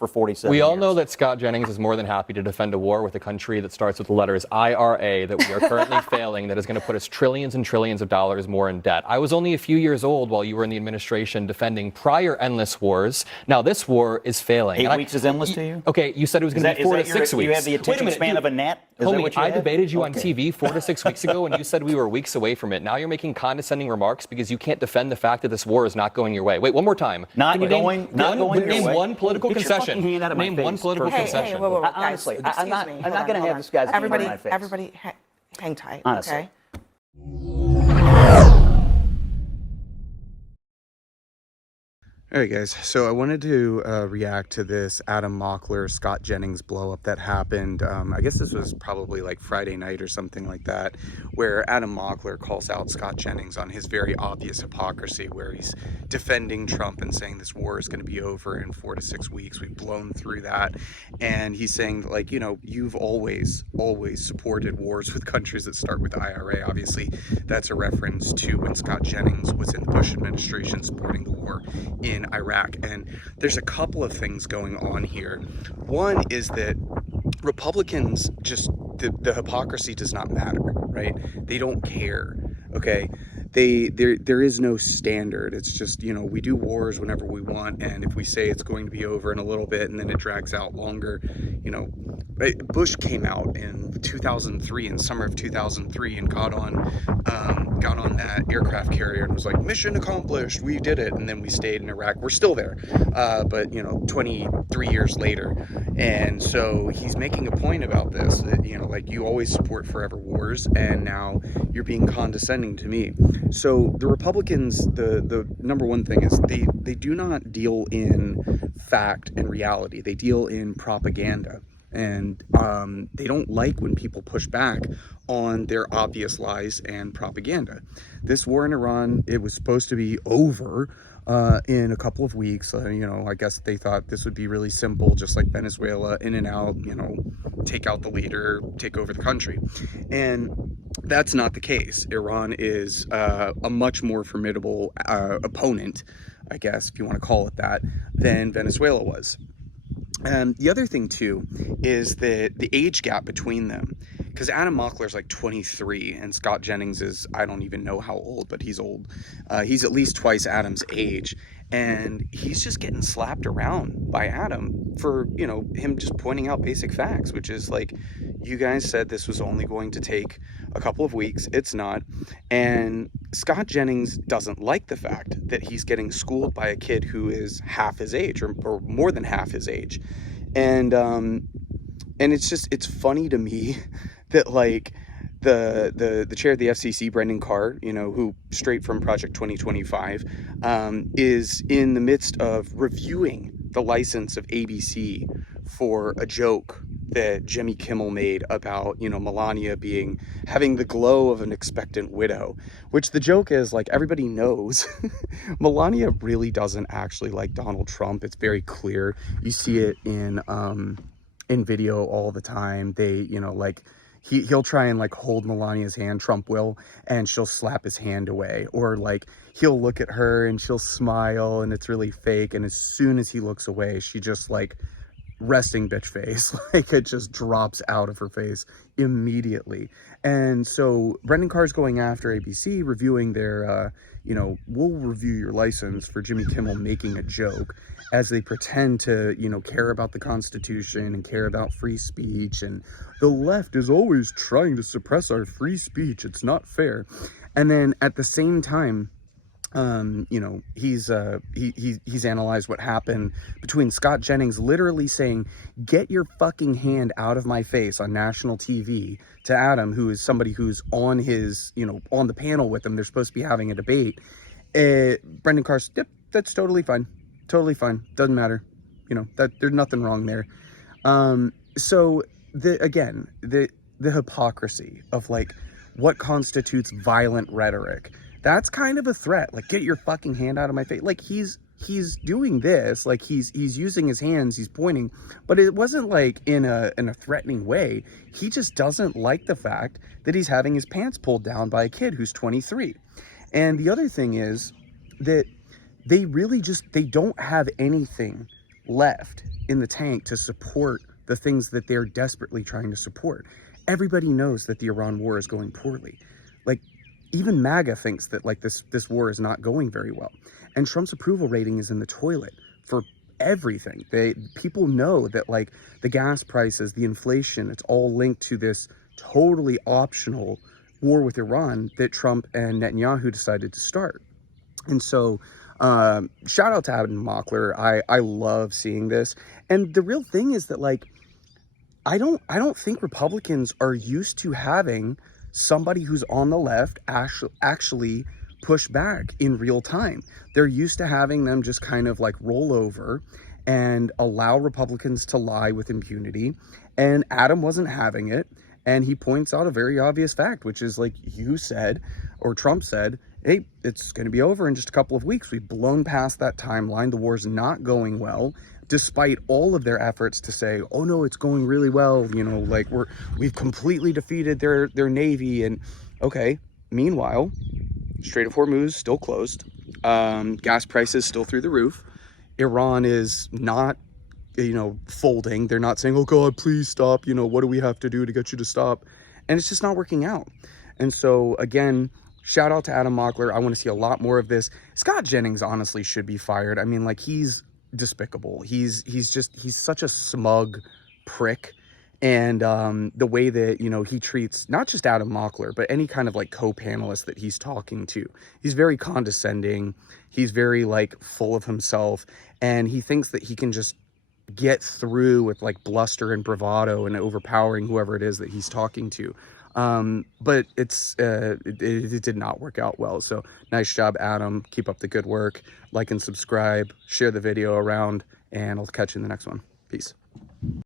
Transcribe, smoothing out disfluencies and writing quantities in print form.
for 47 We all years. know that Scott Jennings is more than happy to defend a war with a country that starts with the letters IRA that we are currently failing, that is going to put us trillions and trillions of dollars more in debt. I was only a few years old while you were in the administration defending prior endless wars. Now this war is failing. 8 weeks is endless to you? Okay, you said it was going to be 4 to 6 weeks. You have the attention span of a gnat? Homie, I debated you on TV 4 to 6 weeks ago, and you said we were weeks away from it. Now you're making condescending remarks because you can't defend the fact that this war is not going your way. Wait, one more time. Not going Name your way. one political concession. Name one political concession. Whoa, Honestly, guys, I'm not going to have this guy's Everybody, in my face. everybody, hang tight. Honestly. Okay. All right, guys, so I wanted to react to this Adam Mockler, Scott Jennings blow up that happened. I guess this was probably like Friday night or something like that, where Adam Mockler calls out Scott Jennings on his very obvious hypocrisy, where he's defending Trump and saying this war is going to be over in 4 to 6 weeks. We've blown through that. And he's saying, like, you know, you've always supported wars with countries that start with the IRA. Obviously, that's a reference to when Scott Jennings was in the Bush administration supporting the war in Iraq. And there's a couple of things going on here. One is that Republicans just, the hypocrisy does not matter, right? They don't care, okay? There is no standard. It's just, you know, we do wars whenever we want, and if we say it's going to be over in a little bit and then it drags out longer, you know, Bush came out in 2003, in summer of 2003, and got on that aircraft carrier and was like, mission accomplished, we did it. And then we stayed in Iraq. We're still there, but you know, 23 years later. And so he's making a point about this, that, you know, like, you always support forever wars, and now you're being condescending to me. So the Republicans, the number one thing is they do not deal in fact and reality. They deal in propaganda. And they don't like when people push back on their obvious lies and propaganda. This war in Iran, it was supposed to be over in a couple of weeks. You know, I guess they thought this would be really simple, just like Venezuela, in and out, you know, take out the leader, take over the country. And that's not the case. Iran is a much more formidable opponent, I guess, if you want to call it that, than Venezuela was. And the other thing, too, is that the age gap between them, because Adam Mockler's like 23 and Scott Jennings is, I don't even know how old, but he's old. He's at least twice Adam's age. And he's just getting slapped around by Adam for, you know, him just pointing out basic facts, which is like, you guys said this was only going to take a couple of weeks. It's not. And Scott Jennings doesn't like the fact that he's getting schooled by a kid who is half his age, or more than half his age. And it's just, it's funny to me that, like, the chair of the FCC, Brendan Carr, you know, who straight from Project 2025, is in the midst of reviewing the license of ABC for a joke that Jimmy Kimmel made about, you know, Melania having the glow of an expectant widow, which the joke is, like, everybody knows Melania really doesn't actually like Donald Trump. It's very clear. You see it in video all the time. They, you know, like, he'll try and, like, hold Melania's hand, Trump will, and she'll slap his hand away. Or, like, he'll look at her and she'll smile and it's really fake. And as soon as he looks away, she just, like, resting bitch face, like, it just drops out of her face immediately. And so Brendan Carr's going after ABC, reviewing their, you know, we'll review your license for Jimmy Kimmel making a joke, as they pretend to, you know, care about the Constitution and care about free speech. And the left is always trying to suppress our free speech. It's not fair. And then at the same time, you know, he's analyzed what happened between Scott Jennings literally saying, get your fucking hand out of my face on national TV, to Adam, who is somebody who's on his, you know, on the panel with him. They're supposed to be having a debate. Brendan Carr's, yep, that's totally fine. Totally fine. Doesn't matter. You know, that there's nothing wrong there. So the hypocrisy of, like, what constitutes violent rhetoric. That's kind of a threat. Like, get your fucking hand out of my face. Like, he's doing this, like, he's using his hands, he's pointing, but it wasn't like in a threatening way. He just doesn't like the fact that he's having his pants pulled down by a kid who's 23. And the other thing is that they really just, they don't have anything left in the tank to support the things that they're desperately trying to support. Everybody knows that the Iran war is going poorly. Like, even MAGA thinks that like this war is not going very well. And Trump's approval rating is in the toilet for everything. People know that like the gas prices, the inflation, it's all linked to this totally optional war with Iran that Trump and Netanyahu decided to start. And so shout out to Adam Mockler. I love seeing this. And the real thing is that like I don't think Republicans are used to having somebody who's on the left actually push back in real time. They're used to having them just kind of like roll over and allow Republicans to lie with impunity. And Adam wasn't having it. And he points out a very obvious fact, which is like you said, or Trump said, hey, it's going to be over in just a couple of weeks. We've blown past that timeline. The war's not going well, despite all of their efforts to say, oh no, it's going really well. You know, like we've completely defeated their navy. And okay, meanwhile, Strait of Hormuz still closed. Gas prices still through the roof. Iran is not, you know, folding. They're not saying, oh God, please stop. You know, what do we have to do to get you to stop? And it's just not working out. And so again, shout out to Adam Mockler. I want to see a lot more of this. Scott Jennings honestly should be fired. I mean, like, he's despicable. He's such a smug prick. And the way that, you know, he treats not just Adam Mockler, but any kind of like co-panelist that he's talking to. He's very condescending. He's very like full of himself. And he thinks that he can just get through with like bluster and bravado and overpowering whoever it is that he's talking to. But it did not work out well. So nice job, Adam. Keep up the good work. Like and subscribe. Share the video around. And I'll catch you in the next one. Peace.